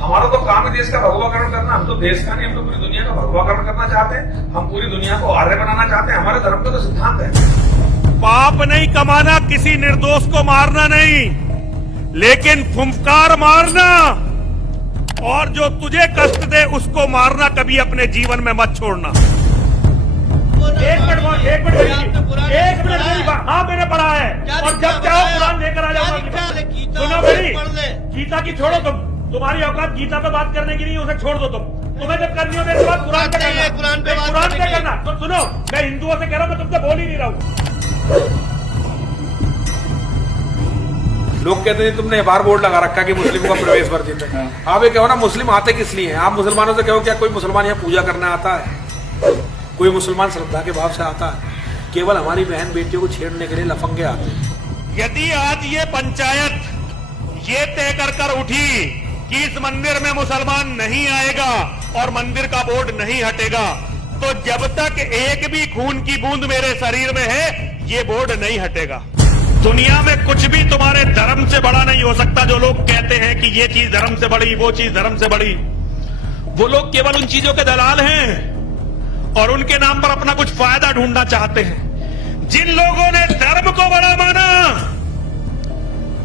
हमारा तो काम है देश का भगवाकरण करना। हम तो देश का नहीं, हम तो पूरी दुनिया का भगवाकरण करना चाहते हैं। हम पूरी दुनिया को आर्य बनाना चाहते हैं। हमारे धर्म का तो सिद्धांत है। पाप नहीं कमाना, किसी निर्दोष को मारना नहीं, लेकिन फुंकार मारना और जो तुझे कष्ट दे उसको मारना कभी अपने जीवन में मत छोड़ना। एक मिनट हाँ मैंने पढ़ा है और जब चाहो कुरान लेकर आ जाऊंगा। सुनो मेरी, गीता की छोड़ो तुम, तुम्हारी औकात गीता पे बात करने की नहीं, उसे छोड़ दो तुम। तुम्हें जब करनी हो मेरे बात कुरान पे करना, कुरान पे करना। तो सुनो, मैं हिंदुओं से कह रहा हूँ, मैं तुमसे बोल ही नहीं रहा हूँ। लोग कहते हैं तुमने बार बोर्ड लगा रखा कि मुस्लिमों का प्रवेश वर्जित है। आप ये कहो ना मुस्लिम आते किस लिए हैं? आप मुसलमानों से कहो क्या कोई मुसलमान यहाँ पूजा करने आता है? कोई मुसलमान श्रद्धा के भाव से आता है? केवल हमारी बहन बेटियों को छेड़ने के लिए लफंगे आते हैं। यदि आज ये पंचायत ये तय कर उठी कि इस मंदिर में मुसलमान नहीं आएगा और मंदिर का बोर्ड नहीं हटेगा, तो जब तक एक भी खून की बूंद मेरे शरीर में है ये बोर्ड नहीं हटेगा। दुनिया में कुछ भी तुम्हारे धर्म से बड़ा नहीं हो सकता। जो लोग कहते हैं कि ये चीज धर्म से बड़ी, वो चीज धर्म से बड़ी, वो लोग केवल उन चीजों के दलाल हैं और उनके नाम पर अपना कुछ फायदा ढूंढना चाहते हैं। जिन लोगों ने धर्म को बड़ा माना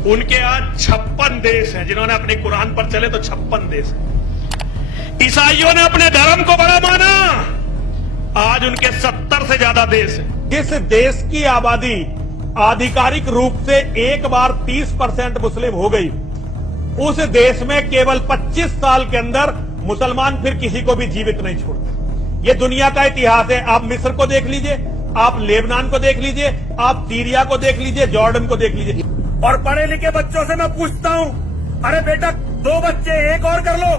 उनके आज 56 देश हैं। जिन्होंने अपने कुरान पर चले तो 56 देश हैं। ईसाइयों ने अपने धर्म को बड़ा माना, आज उनके 70 से ज्यादा देश हैं। इस देश की आबादी आधिकारिक रूप से एक बार 30% मुस्लिम हो गई, उस देश में केवल 25 साल के अंदर मुसलमान फिर किसी को भी जीवित नहीं छोड़ते। ये दुनिया का इतिहास है। आप मिस्र को देख लीजिए, आप लेबनान को देख लीजिए, आप सीरिया को देख लीजिए, जॉर्डन को देख लीजिए। और पढ़े लिखे बच्चों से मैं पूछता हूँ, अरे बेटा 2 बच्चे एक और कर लो।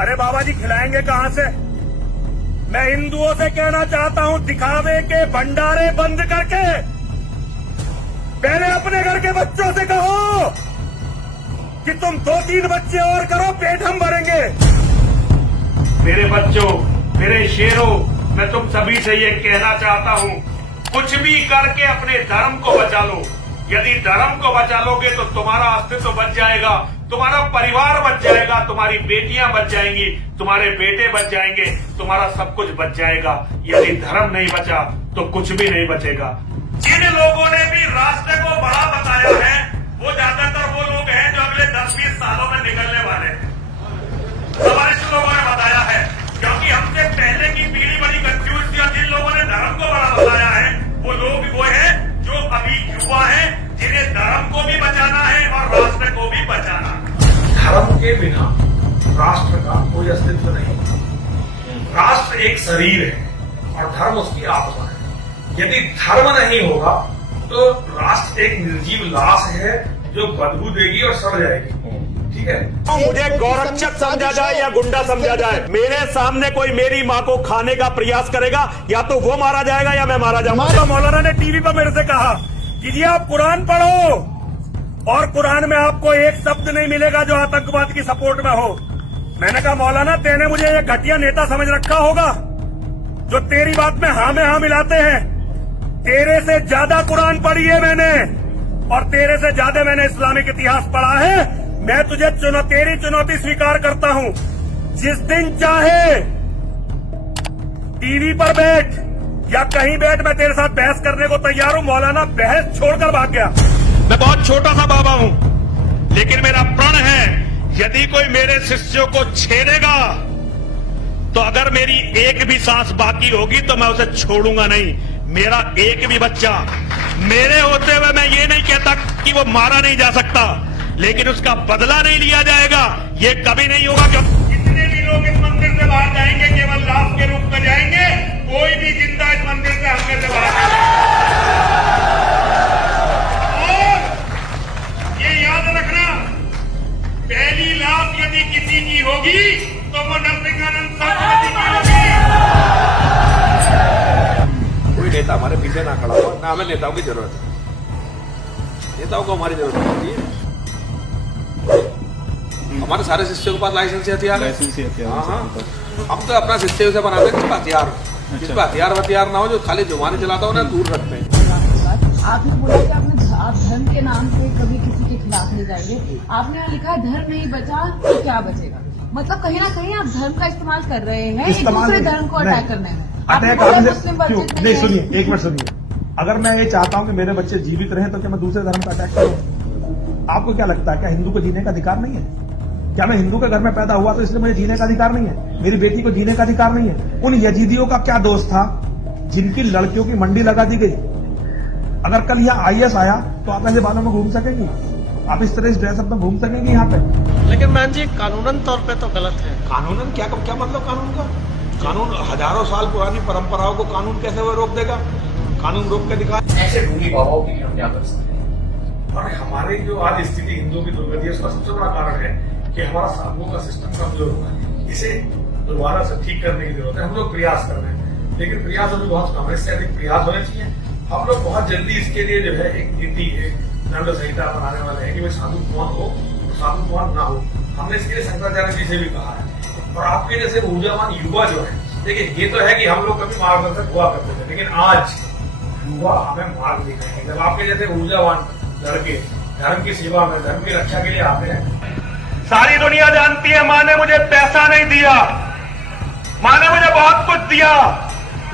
अरे बाबा जी खिलाएंगे कहाँ से? मैं हिंदुओं से कहना चाहता हूँ, दिखावे के भंडारे बंद करके पहले अपने घर के बच्चों से कहो कि तुम 2-3 बच्चे और करो, पेट हम भरेंगे। मेरे बच्चों, मेरे शेरों, मैं तुम सभी से ये कहना चाहता हूँ, कुछ भी करके अपने धर्म को बचा लो। यदि धर्म को बचा लोगे तो तुम्हारा अस्तित्व बच जाएगा, तुम्हारा परिवार बच जाएगा, तुम्हारी बेटियां बच जाएंगी, तुम्हारे बेटे बच जाएंगे, तुम्हारा सब कुछ बच जाएगा। यदि धर्म नहीं बचा तो कुछ भी नहीं बचेगा। जिन लोगों ने भी राष्ट्र को बड़ा बताया है वो ज्यादातर वो लोग हैं जो अगले 10-20 सालों में निकलने वाले हैं। वरिष्ठ लोगों ने बताया है, क्योंकि हमसे पहले की पीढ़ी बड़ी कंफ्यूज थी। और जिन लोगों ने धर्म को बड़ा बताया है वो लोग वो है जो अभी युवा है, जिन्हें धर्म को भी बचाना है और राष्ट्र को भी बचाना है। धर्म के बिना राष्ट्र का कोई अस्तित्व नहीं। राष्ट्र एक शरीर है और धर्म उसकी आत्मा है। यदि धर्म नहीं होगा तो राष्ट्र एक निर्जीव लाश है जो बदबू देगी और सड़ जाएगी। ठीक है, मुझे गौरक्षक समझा जाए या गुंडा समझा जाए, मेरे सामने कोई मेरी माँ को खाने का प्रयास करेगा या तो वो मारा जाएगा या मैं मारा जाऊंगा। तो मौलाना ने टीवी पर मेरे से कहा कि जी आप कुरान पढ़ो और कुरान में आपको एक शब्द नहीं मिलेगा जो आतंकवाद की सपोर्ट में हो। मैंने कहा मौलाना तेने मुझे ये घटिया नेता समझ रखा होगा जो तेरी बात में हाँ मिलाते हैं। तेरे से ज्यादा कुरान पढ़ी है मैंने और तेरे से ज्यादा मैंने इस्लामिक इतिहास पढ़ा है। मैं तुझे तेरी चुनौती स्वीकार करता हूँ। जिस दिन चाहे टीवी पर बैठ या कहीं बैठ, मैं तेरे साथ बहस करने को तैयार हूँ। मौलाना बहस छोड़कर भाग गया। मैं बहुत छोटा सा बाबा हूँ, लेकिन मेरा प्रण है यदि कोई मेरे शिष्यों को छेड़ेगा तो अगर मेरी एक भी सांस बाकी होगी तो मैं उसे छोड़ूंगा नहीं। मेरा एक भी बच्चा, मेरे होते हुए मैं ये नहीं कहता कि वो मारा नहीं जा सकता, लेकिन उसका बदला नहीं लिया जाएगा, ये कभी नहीं होगा। क्योंकि जितने भी लोग इस मंदिर से बाहर जाएंगे केवल लाश के रूप में जाएंगे, कोई भी जिंदा इस मंदिर से हमने से बाहर और ये याद रखना, पहली लाश यदि किसी की होगी तो वो नरसिंहानंद सरस्वती की होगी। कोई नेता हमारे पीछे ना खड़ा हो, ना हमें नेताओं की जरूरत है। नेताओं को हमारी जरूरत होती है। हमारे सारे शिष्यों के पास लाइसेंस हथियार है। हाँ, हम तो अपना शिष्य उसे बनाते हैं जिसका हथियार हो। जिसका हथियार ना हो, जो खाली जुबानी चलाता हो ना, दूर रखते हैं। आपने बोला कि आप धर्म के नाम से कभी किसी के खिलाफ नहीं जाएंगे। आपने यहाँ लिखा है धर्म नहीं बचा तो क्या बचेगा? मतलब कहीं ना कहीं आप धर्म का इस्तेमाल कर रहे हैं एक इस्तेमाल दूसरे नहीं- धर्म को नहीं। अटैक करने में। आपने अटैक बोला आपने मुस्लिम क्यों मस्जिद में नहीं, है। सुनिए एक मिनट सुनिए। अगर मैं ये चाहता हूं कि मेरे बच्चे जीवित रहें तो क्या मैं दूसरे धर्म का अटैक करूं? आपको क्या लगता है, क्या हिंदू को जीने का अधिकार नहीं है? क्या मैं हिंदू के घर में पैदा हुआ तो इसलिए मुझे जीने का अधिकार नहीं है? मेरी बेटी को जीने का अधिकार नहीं है? उन यजीदियों का क्या दोष था जिनकी लड़कियों की मंडी लगा दी गई? अगर कल यहाँ आईएस आया तो आप ऐसे बालों में घूम सकेंगी? आप इस तरह इस ड्रेसअप में घूम सकेंगी यहाँ पे? लेकिन मैम जी कानूनन तौर पे तो गलत है। कानूनन क्या मतलब कानून का? कानून हजारों साल पुरानी परंपराओं को कानून कैसे वो रोक देगा? कानून रोक के दिखा। ऐसे ढूंढी बाबाओं के लिए हम क्या कर सकते हैं? और हमारी जो आज स्थिति हिंदुओं की दुर्गति है उसका सबसे बड़ा कारण है कि हमारा साधुओं का सिस्टम कमजोर हुआ है। इसे दोबारा से ठीक करने की जरूरत है। हम लोग प्रयास कर रहे हैं, लेकिन प्रयास अभी बहुत कम है। इससे अधिक प्रयास होने चाहिए। हम लोग बहुत जल्दी इसके लिए जो है एक नीति, एक दंड संहिता बनाने वाले हैं कि भाई साधु कौन हो और साधु कौन ना हो। हमने इसके लिए शंकराचार्य जी से भी कहा है। और आपके जैसे ऊर्जावान युवा जो है, देखिए ये तो है कि हम लोग कभी मार्गदर्शक हुआ करते थे, लेकिन आज युवा हमें मार्ग दिखाएंगे। जब आपके जैसे ऊर्जावान लड़के धर्म की सेवा में, धर्म की रक्षा के लिए आते हैं। सारी दुनिया जानती है माँ ने मुझे पैसा नहीं दिया, माँ ने मुझे बहुत कुछ दिया,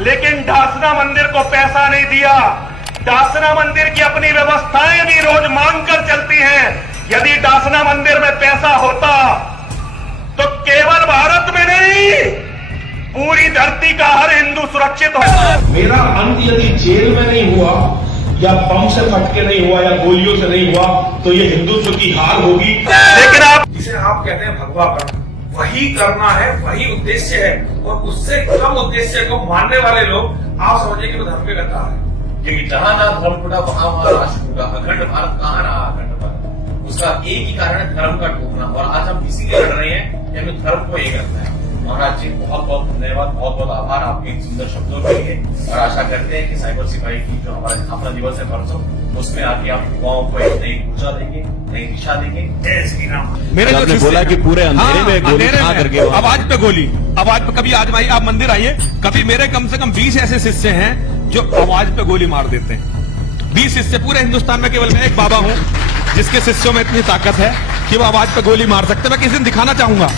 लेकिन डासना मंदिर को पैसा नहीं दिया। डासना मंदिर की अपनी व्यवस्थाएं भी रोज मांग कर चलती हैं। यदि डासना मंदिर में पैसा होता तो केवल भारत में नहीं पूरी धरती का हर हिंदू सुरक्षित हो। मेरा अंत यदि जेल में नहीं हुआ या बम से फटके नहीं हुआ या गोलियों से नहीं हुआ तो ये हिंदुत्व की हार होगी। लेकिन आप जिसे आप कहते हैं भगवा करना, वही करना है, वही उद्देश्य है। और उससे कम उद्देश्य को मानने वाले लोग आप समझिए कि वो धर्म पे गद्दार है। क्योंकि जहां ना धर्म टूटा वहां वहां राष्ट्र टूटा। अखंड भारत कहाँ रहा अखंड भारत? उसका एक ही कारण है धर्म का टूटना। और आज हम इसीलिए लड़ रहे हैं कि हमें धर्म को एक रखना है। महाराज जी बहुत बहुत धन्यवाद, बहुत बहुत आभार आपके इन सुंदर शब्दों के लिए। और आशा करते हैं कि साइबर सिपाही की जो हमारा स्थापना दिवस है परसों, उसमें आके आप युवाओं को एक नई ऊर्जा देंगे, नई दिशा देंगे। जय श्री राम। मेरे आपने बोला कि पूरे अंधेरे में गोली खा करके वहां- आवाज पे गोली, आवाज पे कभी आजमाई। आप मंदिर आइए, कभी मेरे कम से कम 20 ऐसे शिष्य हैं जो आवाज पे गोली मार देते हैं। 20 शिष्य पूरे हिंदुस्तान में, केवल मैं एक बाबा हूं जिसके शिष्यों में इतनी ताकत है कि वो आवाज पे गोली मार सकते हैं। मैं किसी दिन दिखाना चाहूंगा।